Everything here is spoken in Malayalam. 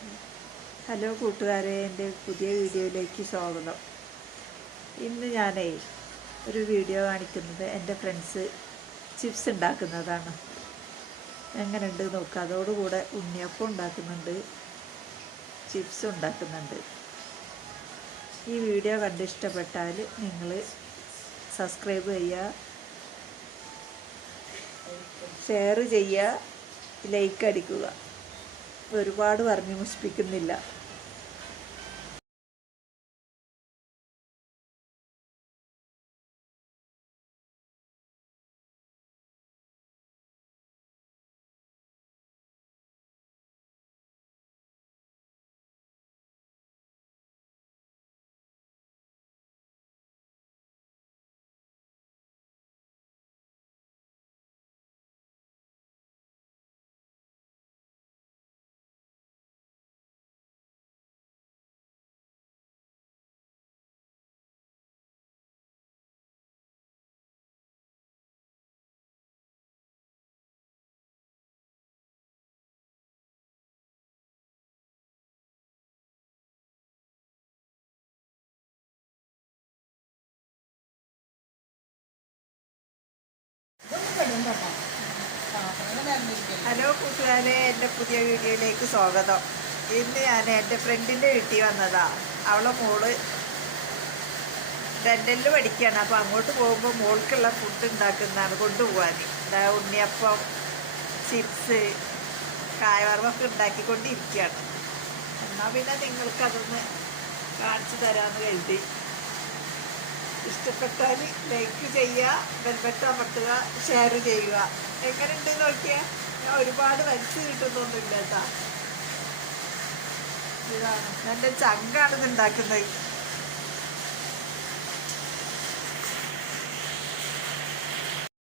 ഹലോ കൂട്ടുകാരെ എന്റെ പുതിയ വീഡിയോയിലേക്ക് സ്വാഗതം. ഇന്ന് ഞാനേ ഒരു വീഡിയോ കാണിക്കുന്നത് എന്റെ ഫ്രണ്ട്സ് ചിപ്സ് ഉണ്ടാക്കുന്നതാണ്. എങ്ങനെയുണ്ട് നോക്കുക അതോടുകൂടെ ഉണ്ണിയപ്പം ഉണ്ടാക്കുന്നുണ്ട് ചിപ്സ് ഉണ്ടാക്കുന്നുണ്ട്. ഈ വീഡിയോ കണ്ട് ഇഷ്ടപ്പെട്ടാൽ നിങ്ങൾ സബ്സ്ക്രൈബ് ചെയ്യുക ഷെയർ ചെയ്യുക ലൈക്ക് അടിക്കുക. ഒരുപാട് പറഞ്ഞു മുഷിപ്പിക്കുന്നില്ല ഹലോ കൂട്ടുകാരെ എന്റെ പുതിയ വീഡിയോയിലേക്ക് സ്വാഗതം. ഇന്ന് ഞാൻ എന്റെ ഫ്രണ്ടിന്റെ വീട്ടിൽ വന്നതാ. അവളെ മോൾ ഡെന്റലിൽ പഠിക്കുകയാണ്. അപ്പോൾ അങ്ങോട്ട് പോകുമ്പോൾ മോൾക്കുള്ള ഫുഡ് ഉണ്ടാക്കുന്നതാണ് കൊണ്ടുപോകാൻ. അതായത് ഉണ്ണിയപ്പം ചിപ്സ് കായവറവൊക്കെ ഉണ്ടാക്കിക്കൊണ്ടിരിക്കുകയാണ്. എന്നാൽ പിന്നെ നിങ്ങൾക്കതൊന്ന് കാണിച്ചു തരാമെന്ന് കരുതി. ഇഷ്ടപ്പെട്ടാൽ ലൈക്ക് ചെയ്യുക ബെൽബട്ട് അമർത്തുക ഷെയർ ചെയ്യുക. എങ്ങനെയുണ്ട് നോക്കിയാൽ ഞാൻ ഒരുപാട് വലിച്ചു കിട്ടുന്നൊന്നുമില്ല കേട്ടാ. ഇതാണ്. എന്റെ ചങ്കാണ് ഇത് ഉണ്ടാക്കുന്നത്.